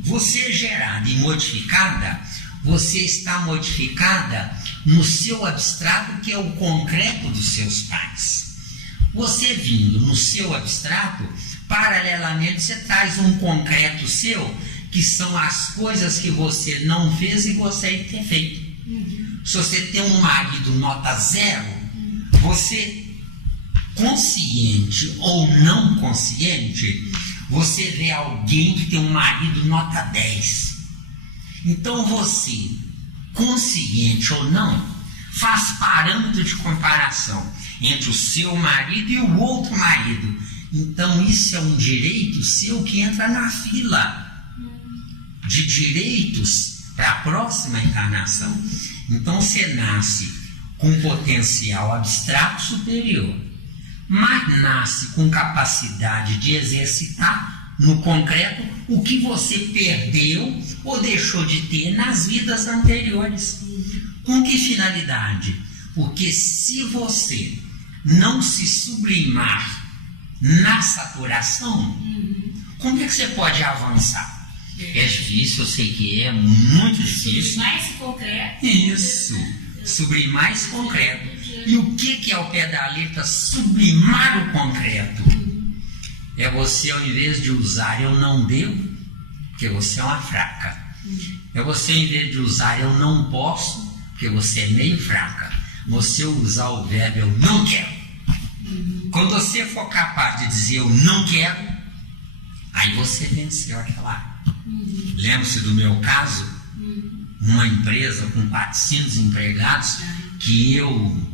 Você gerada e modificada, você está modificada no seu abstrato, que é o concreto dos seus pais. Você vindo no seu abstrato, paralelamente você traz um concreto seu, que são as coisas que você não fez e gostaria de ter feito. Se você tem um marido nota 0, você, consciente ou não consciente, você vê alguém que tem um marido nota 10. Então você, consciente ou não, faz parâmetro de comparação entre o seu marido e o outro marido. Então isso é um direito seu que entra na fila de direitos para a próxima encarnação. Então você nasce com potencial abstrato superior, mas nasce com capacidade de exercitar no concreto o que você perdeu ou deixou de ter nas vidas anteriores. Com que finalidade? Porque se você não se sublimar na saturação, como é que você pode avançar? É difícil, eu sei que é muito difícil. Sublimar esse concreto. Isso, sublimar esse concreto. E o que é ao pé da letra sublimar o concreto? É você, ao invés de usar eu não devo, porque você é uma fraca. É você, em vez de usar eu não posso, porque você é meio fraca, você usar o verbo eu não quero. Quando você for capaz de dizer eu não quero, aí você venceu aquela área. Lembra-se do meu caso? Uma empresa com 400 empregados que eu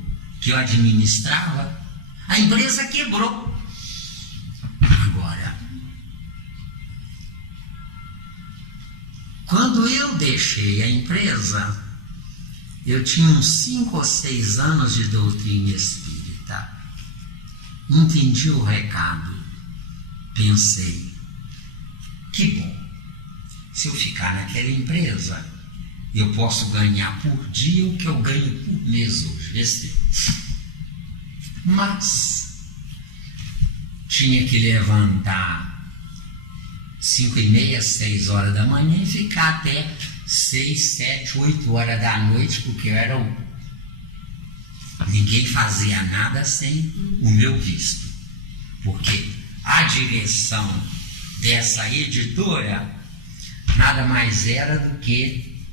administrava, a empresa quebrou. Agora, quando eu deixei a empresa, eu tinha uns 5 ou 6 anos de doutrina espírita. Entendi o recado. Pensei, que bom. Se eu ficar naquela empresa, eu posso ganhar por dia o que eu ganho por mês hoje. Mas tinha que levantar 5h30, 6 horas da manhã e ficar até 6, 7, 8 horas da noite, porque eu era ninguém fazia nada sem o meu visto. Porque a direção dessa editora nada mais era do que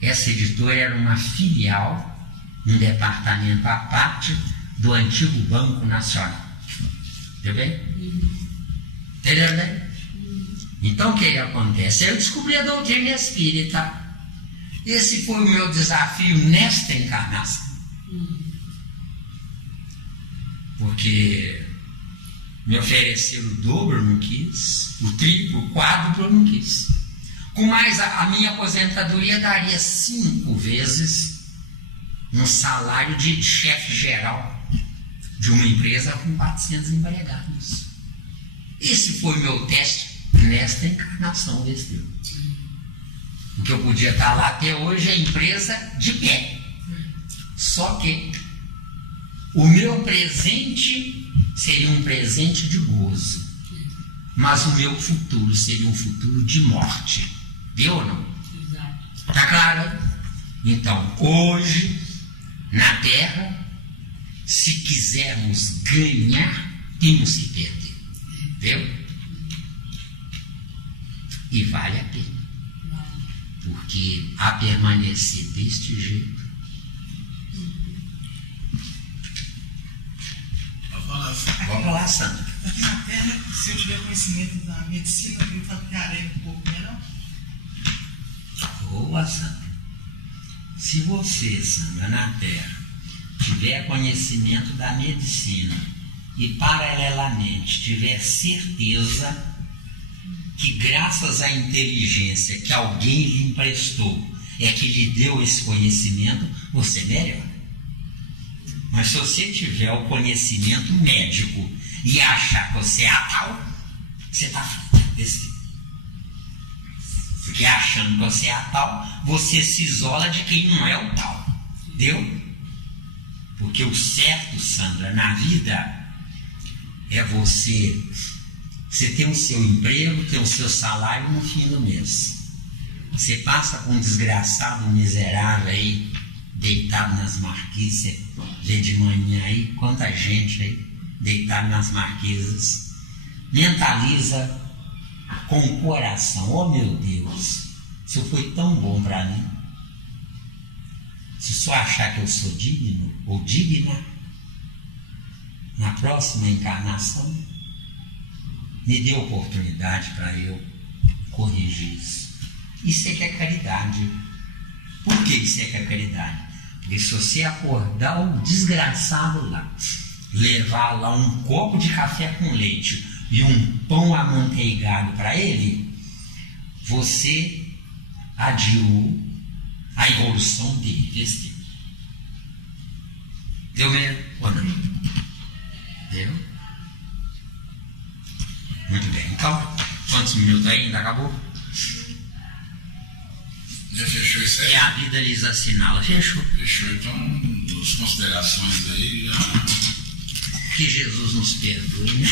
essa editora era uma filial, um departamento à parte do antigo Banco Nacional. Entendeu bem? Entendeu bem? Então o que acontece? Eu descobri a doutrina espírita. Esse foi o meu desafio nesta encarnação. Porque me ofereceram o dobro, eu não quis, o triplo, o quádruplo, eu não quis. Com mais, a minha aposentadoria daria 5 vezes um salário de chefe geral de uma empresa com 400 empregados. Esse foi o meu teste nesta encarnação desse Deus. O que eu podia estar lá até hoje é a empresa de pé. Só que o meu presente seria um presente de gozo, mas o meu futuro seria um futuro de morte. Viu ou não? Tá claro? Então, hoje, na Terra, se quisermos ganhar, temos que perder. Viu? E vale a pena. Porque a permanecer deste jeito. Vamos falar, Sandra. Aqui na Terra, se eu tiver conhecimento da medicina, eu fabricarei um pouco, não é não? Boa, Sandra. Se você, Sandra, na Terra, tiver conhecimento da medicina e, paralelamente, tiver certeza que, graças à inteligência que alguém lhe emprestou, é que lhe deu esse conhecimento, você melhora. Mas se você tiver o conhecimento médico e achar que você é a tal, você está frito. Porque achando que você é a tal, você se isola de quem não é o tal. Entendeu? Porque o certo, Sandra, na vida é você ter o seu emprego, ter o seu salário no fim do mês. Você passa com um desgraçado, um miserável aí, deitado nas marquises, você vê de manhã aí, quanta gente aí, deitado nas marquises, mentaliza com o coração, oh meu Deus, isso foi tão bom para mim. Se só achar que eu sou digno ou digna, na próxima encarnação, me dê oportunidade para eu corrigir isso. Isso é que é caridade. Por que isso é que é caridade? Porque se você acordar o desgraçado lá, levar lá um copo de café com leite e um pão amanteigado para ele, você adiou a evolução dele, desse tipo. Deu mesmo ou não? Deu? Muito bem. Então, quantos minutos ainda? Acabou? Já fechou isso aí? E a vida lhes assinala. Fechou. Fechou, então, as considerações aí. Que Jesus nos perdoe.